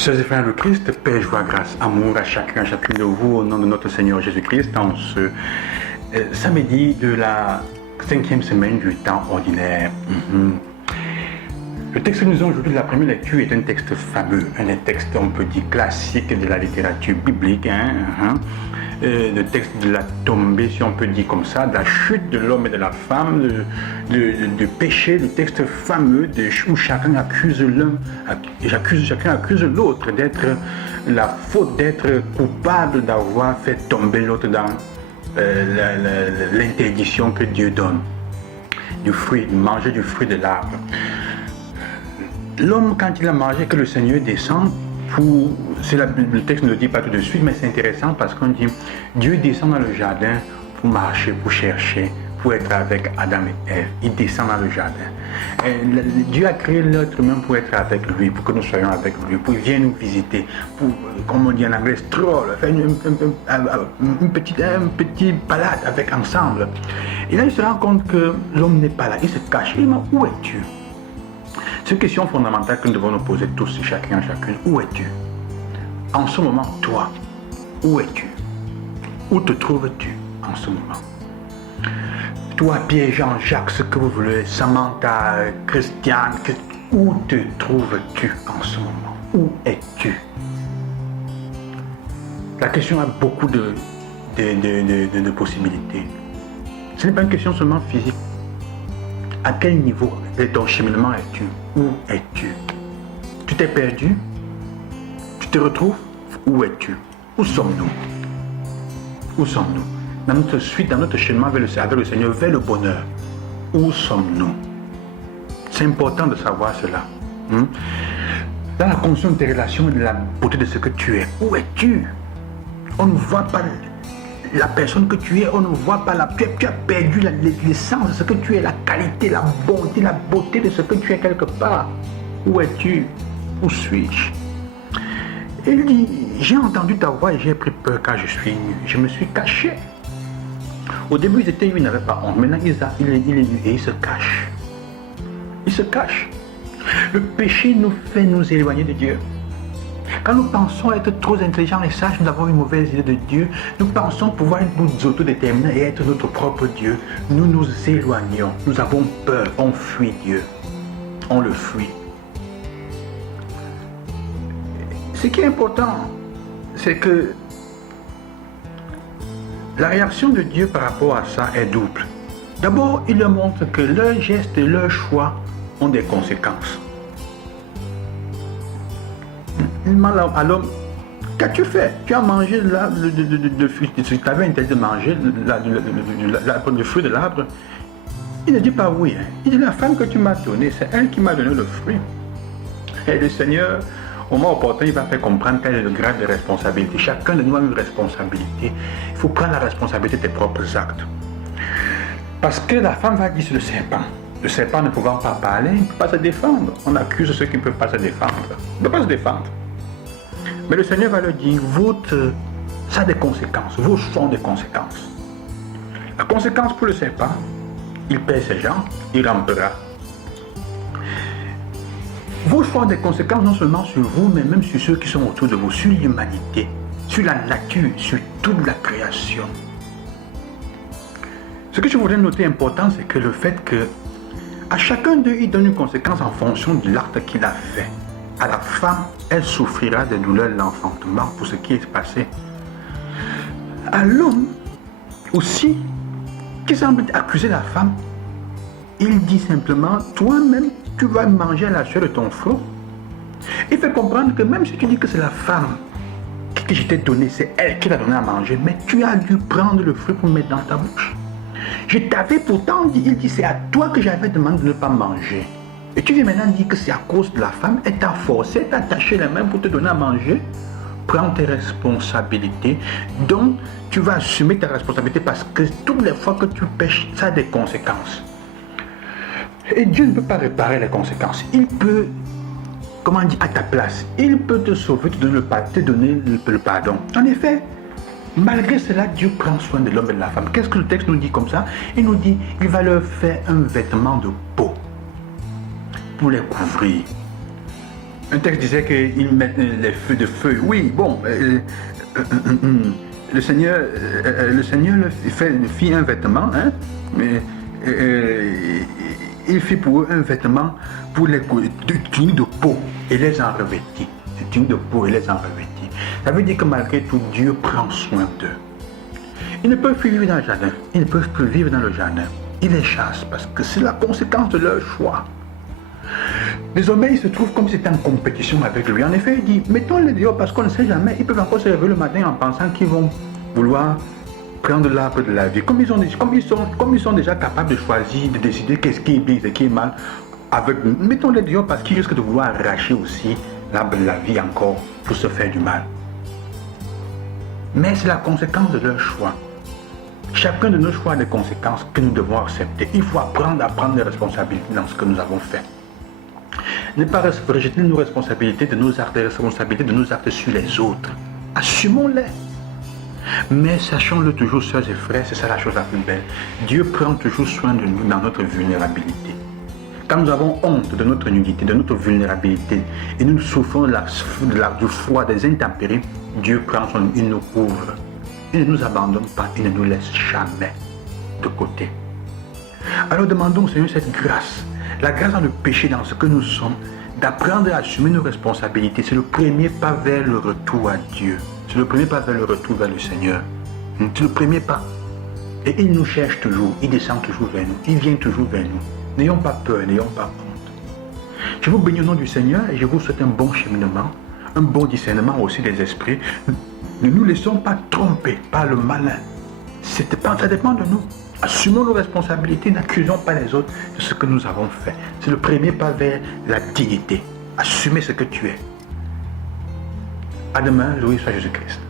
Chers et frères de Christ, paix, joie, grâce, amour à chacun, à chacune de vous, au nom de notre Seigneur Jésus-Christ, en ce samedi de la 5e semaine du temps ordinaire. Le texte que nous avons aujourd'hui de la première lecture est un texte fameux, un texte, on peut dire, classique de la littérature biblique, le texte de la tombée, si on peut dire comme ça, de la chute de l'homme et de la femme, de péché, le texte fameux où chacun accuse chacun accuse l'autre d'être la faute, d'être coupable d'avoir fait tomber l'autre dans l'interdiction que Dieu donne, manger du fruit de l'arbre. L'homme, quand il a mangé, que le Seigneur descend, le texte ne le dit pas tout de suite, mais c'est intéressant parce qu'on dit Dieu descend dans le jardin pour marcher, pour chercher, pour être avec Adam et Ève. Il descend dans le jardin. Dieu a créé l'être humain pour être avec lui, pour que nous soyons avec lui, pour qu'il vienne nous visiter, pour, comme on dit en anglais, stroll, faire une petite balade ensemble. Et là, il se rend compte que l'homme n'est pas là, il se cache. Il dit, où es-tu? C'est une question fondamentale que nous devons nous poser tous et chacun, chacune. Où es-tu? En ce moment, toi, où es-tu? Où te trouves-tu en ce moment? Toi, Pierre, Jean, Jacques, ce que vous voulez, Samantha, Christiane, où te trouves-tu en ce moment? Où es-tu? La question a beaucoup de possibilités. Ce n'est pas une question seulement physique. À quel niveau de ton cheminement es-tu? Où es-tu? Tu t'es perdu? Tu te retrouves? Où es-tu? Où sommes-nous? Où sommes-nous? Dans notre suite, dans notre cheminement avec le Seigneur, vers le bonheur, où sommes-nous? C'est important de savoir cela. Dans la conscience de tes relations et de la beauté de ce que tu es, où es-tu? On ne voit pas la personne que tu es, on ne voit pas tu as perdu l'essence de ce que tu es, la qualité, la beauté de ce que tu es quelque part. Où es-tu? Où suis-je? Il dit, j'ai entendu ta voix et j'ai pris peur car je suis nu. Je me suis caché. Au début, ils étaient nus, ils n'avaient pas honte. Maintenant, il est nu et il se cache. Il se cache. Le péché nous fait nous éloigner de Dieu. Quand nous pensons être trop intelligents et sages, nous avons une mauvaise idée de Dieu. Nous pensons pouvoir nous autodéterminer et être notre propre Dieu. Nous nous éloignons. Nous avons peur. On fuit Dieu. On le fuit. Ce qui est important, c'est que la réaction de Dieu par rapport à ça est double. D'abord, il leur montre que leurs gestes et leurs choix ont des conséquences. Il demande à l'homme, qu'as-tu fait? Tu as mangé tu avais interdit de manger le fruit de l'arbre. Il ne dit pas oui. Il dit, la femme que tu m'as donnée, c'est elle qui m'a donné le fruit. Et le Seigneur, au moment opportun, il va faire comprendre quel est le grade de responsabilité. Chacun de nous a une responsabilité. Il faut prendre la responsabilité de tes propres actes. Parce que la femme va dire sur le serpent. Le serpent ne pouvant pas parler, il ne peut pas se défendre. On accuse ceux qui ne peuvent pas se défendre. Il ne peut pas se défendre. Mais le Seigneur va leur dire, ça a des conséquences. Vos choix ont des conséquences. La conséquence pour le serpent, il perd ses jambes, il rampera. Vos choix ont des conséquences non seulement sur vous, mais même sur ceux qui sont autour de vous, sur l'humanité, sur la nature, sur toute la création. Ce que je voudrais noter important, c'est que le fait que à chacun d'eux, il donne une conséquence en fonction de l'acte qu'il a fait. À la femme, elle souffrira des douleurs de l'enfantement pour ce qui est passé. À l'homme aussi, qui semble accuser la femme, il dit simplement, toi-même, tu vas manger à la sueur de ton front. Il fait comprendre que même si tu dis que c'est la femme que je t'ai donné, c'est elle qui l'a donné à manger, mais tu as dû prendre le fruit pour mettre dans ta bouche. Je t'avais pourtant dit, il dit, c'est à toi que j'avais demandé de ne pas manger. Et tu viens maintenant dire que c'est à cause de la femme, elle t'a forcé, t'a attaché les mains pour te donner à manger. Prends tes responsabilités. Donc, tu vas assumer ta responsabilité parce que toutes les fois que tu pêches, ça a des conséquences. Et Dieu ne peut pas réparer les conséquences. Il peut, comment dire, à ta place, il peut te sauver, te donner le pardon. En effet, malgré cela, Dieu prend soin de l'homme et de la femme. Qu'est-ce que le texte nous dit comme ça? Il nous dit, il va leur faire un vêtement de peau pour les couvrir. Un texte disait qu'ils mettent les feux de feu. Oui, bon, le Seigneur fit un vêtement, hein, mais il fit pour eux un vêtement pour les tuniques de peau et les en revêtit. Des tuniques de peau et les en revêtit. Ça veut dire que malgré tout, Dieu prend soin d'eux. Ils ne peuvent plus vivre dans le jardin. Ils ne peuvent plus vivre dans le jardin. Il les chasse parce que c'est la conséquence de leur choix. Désormais, ils se trouvent comme si c'était en compétition avec lui. En effet, il dit, mettons-les dehors parce qu'on ne sait jamais. Ils peuvent encore se réveiller le matin en pensant qu'ils vont vouloir prendre l'arbre de la vie. Comme ils sont déjà capables de choisir, de décider qu'est-ce qui est bien et ce qui est mal, mettons-les dehors parce qu'ils risquent de vouloir arracher aussi l'arbre de la vie encore pour se faire du mal. Mais c'est la conséquence de leur choix. Chacun de nos choix a des conséquences que nous devons accepter. Il faut apprendre à prendre des responsabilités dans ce que nous avons fait. Ne pas rejeter nos responsabilités de nos actes, les responsabilités de nos actes sur les autres. Assumons-les. Mais sachons-le toujours, sœurs et frères, c'est ça la chose la plus belle. Dieu prend toujours soin de nous dans notre vulnérabilité. Quand nous avons honte de notre nudité, de notre vulnérabilité, et nous souffrons du froid, des intempéries, Dieu prend soin de nous, il nous couvre. Il ne nous abandonne pas, il ne nous laisse jamais de côté. Alors demandons au Seigneur cette grâce, la grâce dans le péché, dans ce que nous sommes, d'apprendre à assumer nos responsabilités. C'est le premier pas vers le retour à Dieu. C'est le premier pas vers le retour vers le Seigneur. C'est le premier pas. Et il nous cherche toujours, il descend toujours vers nous, il vient toujours vers nous. N'ayons pas peur, n'ayons pas honte. Je vous bénis au nom du Seigneur et je vous souhaite un bon cheminement, un bon discernement aussi des esprits. Ne nous laissons pas tromper par le malin. Ça dépend de nous. Assumons nos responsabilités, n'accusons pas les autres de ce que nous avons fait. C'est le premier pas vers la dignité. Assumer ce que tu es. À demain, loué soit Jésus-Christ.